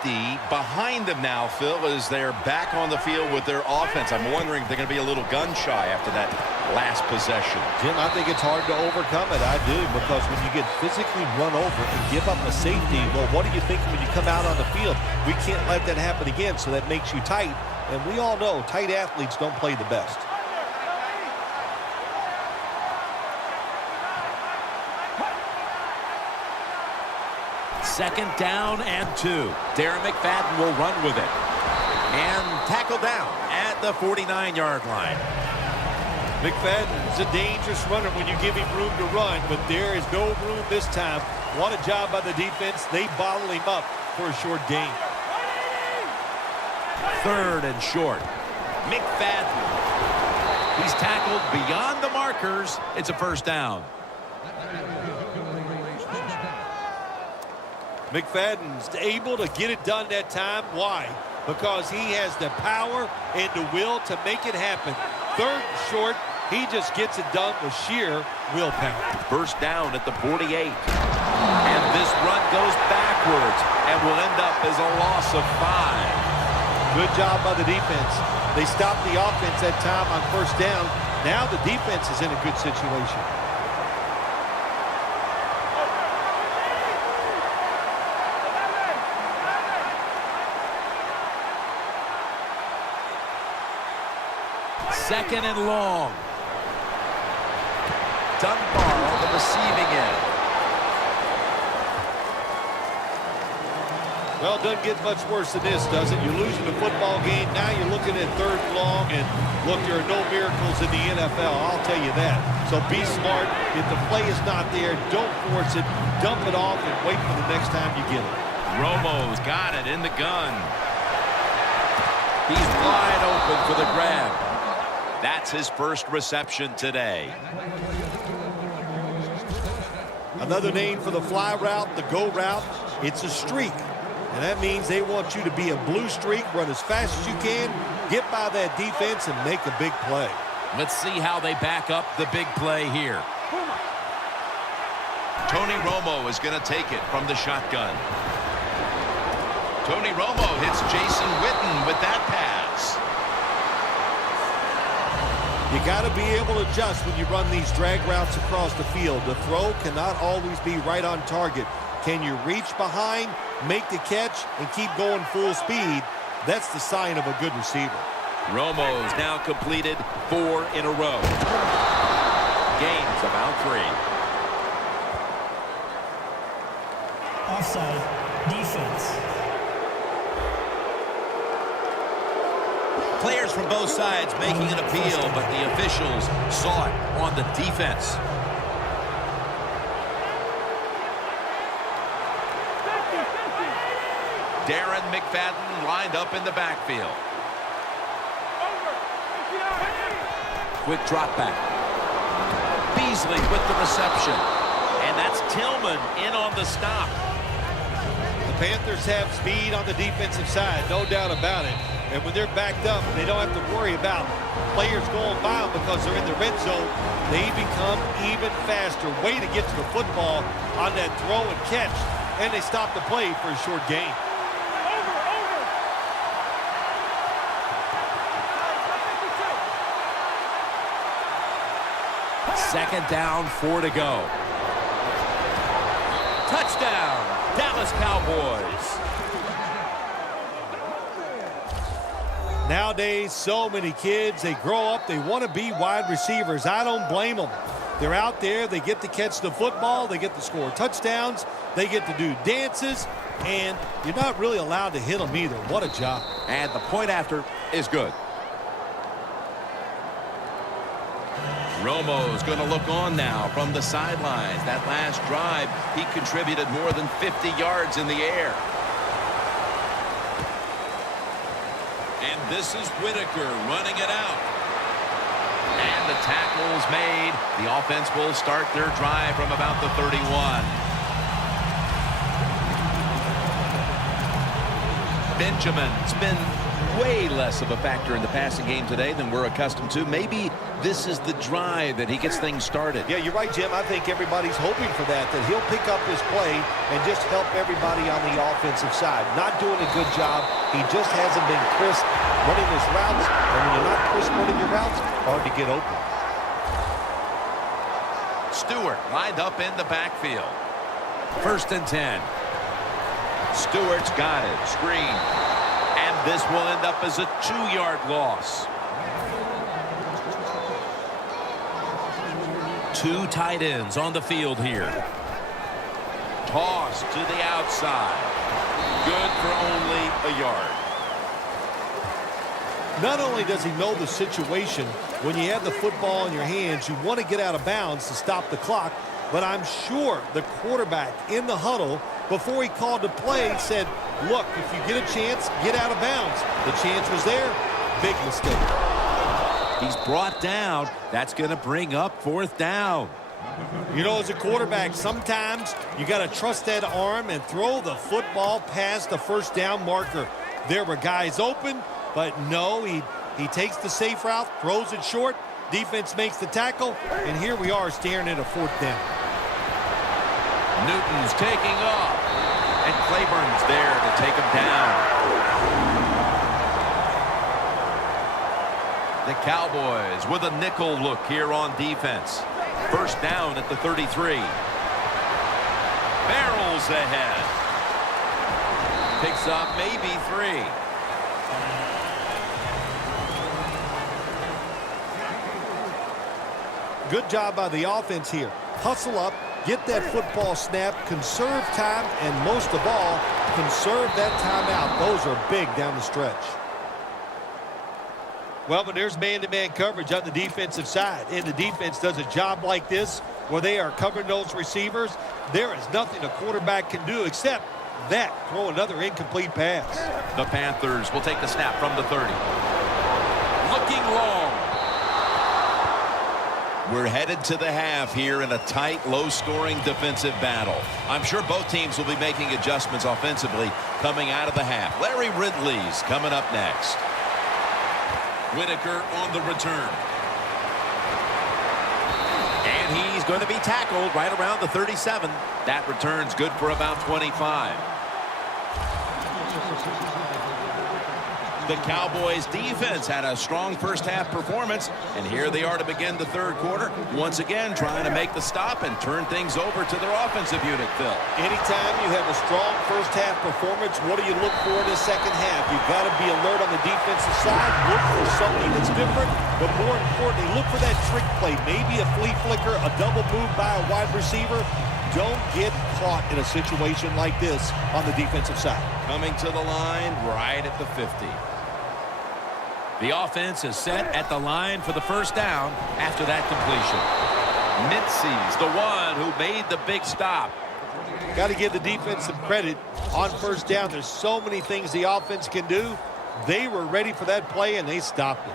safety behind them now, Phil, as they're back on the field with their offense. I'm wondering if they're going to be a little gun-shy after that last possession. Jim, I think it's hard to overcome it. I do, because when you get physically run over and give up a safety, well, what do you think when you come out on the field? We can't let that happen again, so that makes you tight. And we all know tight athletes don't play the best. Second down and 2. Darren McFadden will run with it. And tackled down at the 49-yard line. McFadden's a dangerous runner when you give him room to run, but there is no room this time. What a job by the defense. They bottle him up for a short gain. Third and short. McFadden. He's tackled beyond the markers. It's a first down. McFadden's able to get it done that time. Why? Because he has the power and the will to make it happen. Third and short, he just gets it done with sheer willpower. First down at the 48. And this run goes backwards and will end up as a loss of 5. Good job by the defense. They stopped the offense that time on first down. Now the defense is in a good situation. Second and long. Dunbar on the receiving end. Well, it doesn't get much worse than this, does it? You're losing the football game. Now you're looking at third and long. And look, there are no miracles in the NFL. I'll tell you that. So be smart. If the play is not there, don't force it. Dump it off and wait for the next time you get it. Romo's got it in the gun. He's wide open for the grab. That's his first reception today. Another name for the fly route, the go route, it's a streak. And that means they want you to be a blue streak, run as fast as you can, get by that defense, and make a big play. Let's see how they back up the big play here. Tony Romo is going to take it from the shotgun. Tony Romo hits Jason Witten with that pass. You got to be able to adjust when you run these drag routes across the field. The throw cannot always be right on target. Can you reach behind, make the catch, and keep going full speed? That's the sign of a good receiver. Romo's now completed 4 in a row. Gains about 3. Offside, defense. Players from both sides making an appeal, but the officials saw it on the defense. Darren McFadden lined up in the backfield. Quick drop back. Beasley with the reception. And that's Tillman in on the stop. The Panthers have speed on the defensive side, no doubt about it. And when they're backed up, they don't have to worry about players going by them because they're in the red zone. They become even faster. Way to get to the football on that throw and catch. And they stop the play for a short gain. Second down, 4 to go. Touchdown, Dallas Cowboys. Nowadays, so many kids, they grow up, they want to be wide receivers. I don't blame them. They're out there, they get to catch the football, they get to score touchdowns, they get to do dances, and you're not really allowed to hit them either. What a job. And the point after is good. Romo's going to look on now from the sidelines. That last drive, he contributed more than 50 yards in the air. And this is Whitaker running it out. And the tackle's made. The offense will start their drive from about the 31. Benjamin's been way less of a factor in the passing game today than we're accustomed to. Maybe this is the drive that he gets things started. Yeah, you're right, Jim. I think everybody's hoping for that he'll pick up his play and just help everybody on the offensive side. Not doing a good job. He just hasn't been crisp running his routes. And when you're not crisp running your routes, hard to get open. Stewart lined up in the backfield. 1st and 10. Stewart's got it. Screen. And this will end up as a 2-yard loss. 2 tight ends on the field here. Toss to the outside. Good for only a yard. Not only does he know the situation, when you have the football in your hands, you want to get out of bounds to stop the clock, but I'm sure the quarterback in the huddle, before he called the play, said, look, if you get a chance, get out of bounds. The chance was there. Big mistake. He's brought down. That's going to bring up 4th down. You know, as a quarterback, sometimes you got to trust that arm and throw the football past the 1st down marker. There were guys open, but no, he takes the safe route, throws it short, defense makes the tackle, and here we are staring at a 4th down. Newton's taking off, and Claiborne's there to take him down. The Cowboys with a nickel look here on defense. 1st down at the 33. Barrels ahead. Picks up maybe 3. Good job by the offense here. Hustle up, get that football snap, conserve time, and most of all, conserve that timeout. Those are big down the stretch. Well, but there's man-to-man coverage on the defensive side, and the defense does a job like this where they are covering those receivers. There is nothing a quarterback can do except that, throw another incomplete pass. The Panthers will take the snap from the 30. Looking long. We're headed to the half here in a tight, low-scoring defensive battle. I'm sure both teams will be making adjustments offensively coming out of the half. Larry Ridley's coming up next. Whitaker on the return. And he's going to be tackled right around the 37. That return's good for about 25. The Cowboys defense had a strong 1st half performance, and here they are to begin the 3rd quarter, once again trying to make the stop and turn things over to their offensive unit, Phil. Anytime you have a strong 1st half performance, what do you look for in the 2nd half? You've got to be alert on the defensive side, look for something that's different, but more importantly, look for that trick play, maybe a flea flicker, a double move by a wide receiver. Don't get caught in a situation like this on the defensive side. Coming to the line right at the 50. The offense is set at the line for the 1st down after that completion. Mitzi's the one who made the big stop. Got to give the defense some credit on 1st down. There's so many things the offense can do. They were ready for that play, and they stopped it.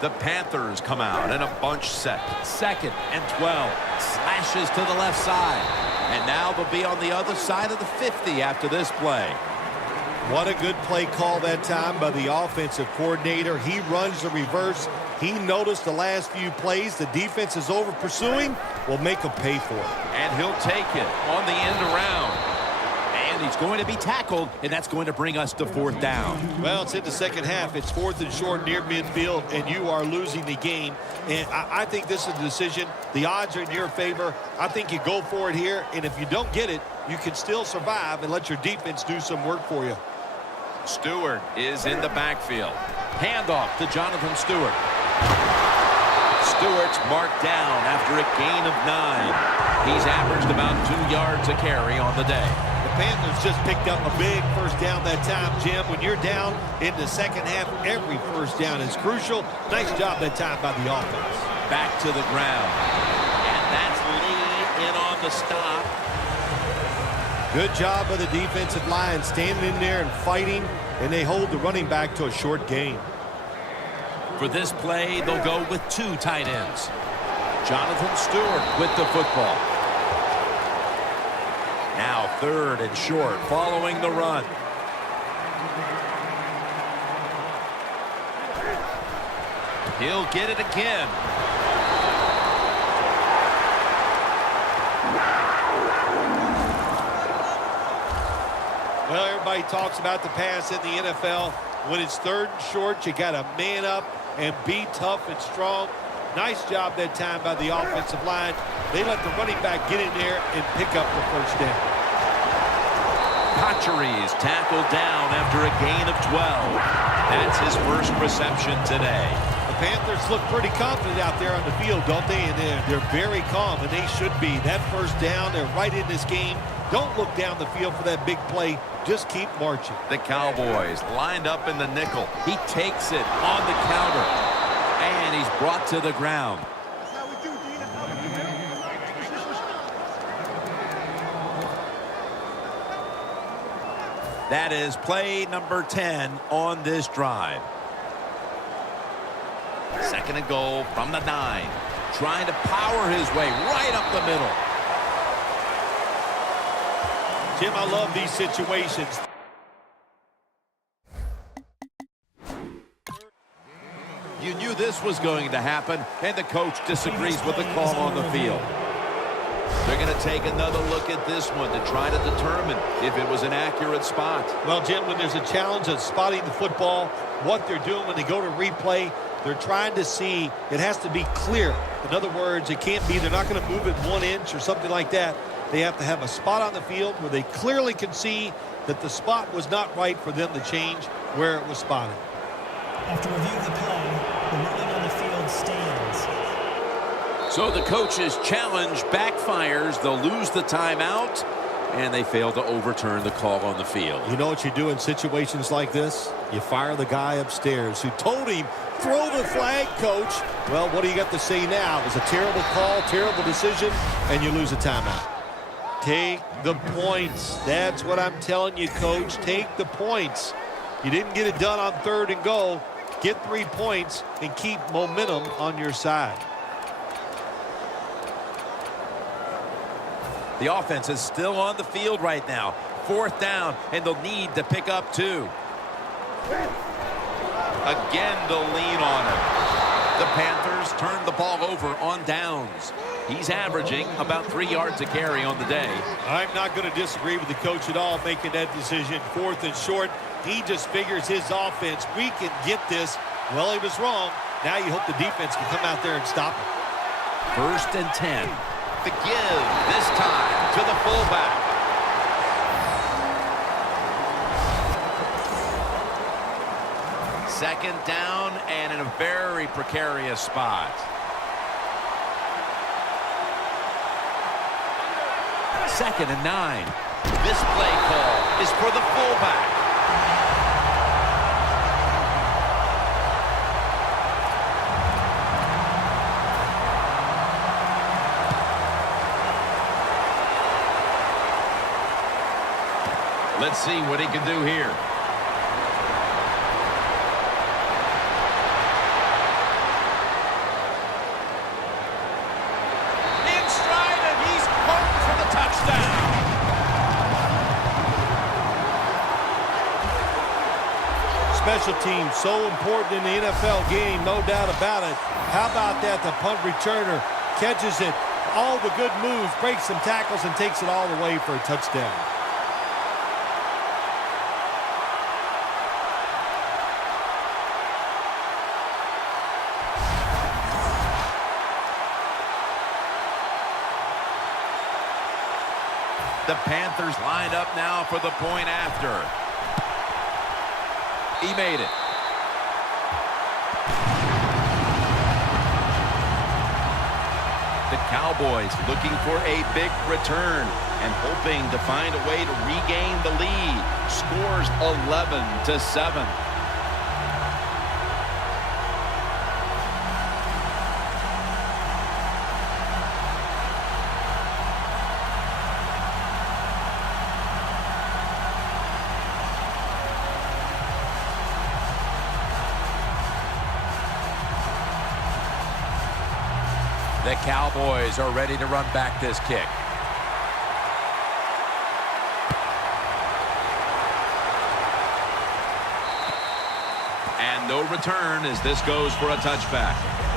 The Panthers come out in a bunch set. 2nd and 12. Slashes to the left side. And now they'll be on the other side of the 50 after this play. What a good play call that time by the offensive coordinator. He runs the reverse. He noticed the last few plays. The defense is over pursuing. Will make him pay for it. And he'll take it on the end around. And he's going to be tackled, and that's going to bring us to 4th down. Well, it's in the 2nd half. It's 4th and short near midfield, and you are losing the game. And I think this is a decision. The odds are in your favor. I think you go for it here, and if you don't get it, you can still survive and let your defense do some work for you. Stewart is in the backfield. Handoff to Jonathan Stewart. Stewart's marked down after a gain of 9. He's averaged about 2 yards a carry on the day. The Panthers just picked up a big 1st down that time, Jim. When you're down in the 2nd half, every 1st down is crucial. Nice job that time by the offense. Back to the ground. And that's Lee in on the stop. Good job by the defensive line, standing in there and fighting, and they hold the running back to a short gain. For this play, they'll go with 2 tight ends. Jonathan Stewart with the football. Now 3rd and short following the run. He'll get it again. Well, everybody talks about the pass in the NFL. When it's 3rd and short, you got to man up and be tough and strong. Nice job that time by the offensive line. They let the running back get in there and pick up the first down. Cotchery's tackled down after a gain of 12. That's his first reception today. The Panthers look pretty confident out there on the field, don't they? And they're very calm, and they should be. That first down, they're right in this game. Don't look down the field for that big play. Just keep marching. The Cowboys lined up in the nickel. He takes it on the counter, and he's brought to the ground. That is play number 10 on this drive. 2nd and goal from the 9. Trying to power his way right up the middle. Jim, I love these situations. You knew this was going to happen, and the coach disagrees with the call on the field. They're going to take another look at this one to try to determine if it was an accurate spot. Well, Jim, when there's a challenge of spotting the football, what they're doing when they go to replay, they're trying to see it has to be clear. In other words, it can't be they're not going to move it 1 inch or something like that. They have to have a spot on the field where they clearly can see that the spot was not right for them to change where it was spotted. After reviewing the play, the ruling on the field stands. So the coach's challenge backfires. They'll lose the timeout, and they fail to overturn the call on the field. You know what you do in situations like this? You fire the guy upstairs who told him, throw the flag, coach. Well, what do you got to say now? It was a terrible call, terrible decision, and you lose a timeout. Take the points. That's what I'm telling you, coach. Take the points. You didn't get it done on 3rd and goal. Get 3 points and keep momentum on your side. The offense is still on the field right now. 4th down, and they'll need to pick up 2. Again, they'll lean on him. The Panthers turn the ball over on downs. He's averaging about 3 yards a carry on the day. I'm not going to disagree with the coach at all making that decision. 4th and short. He just figures his offense, we can get this. Well, he was wrong. Now you hope the defense can come out there and stop him. 1st and 10. The give this time to the fullback. Second down and in a very precarious spot. 2nd and 9. This play call is for the fullback. Let's see what he can do here. In stride, and he's home for the touchdown. Special teams, so important in the NFL game, no doubt about it. How about that? The punt returner catches it. All the good moves, breaks some tackles, and takes it all the way for a touchdown. The Panthers lined up now for the point after. He made it. The Cowboys looking for a big return and hoping to find a way to regain the lead. Scores 11-7. The Cowboys are ready to run back this kick. And And no return as this goes for a touchback.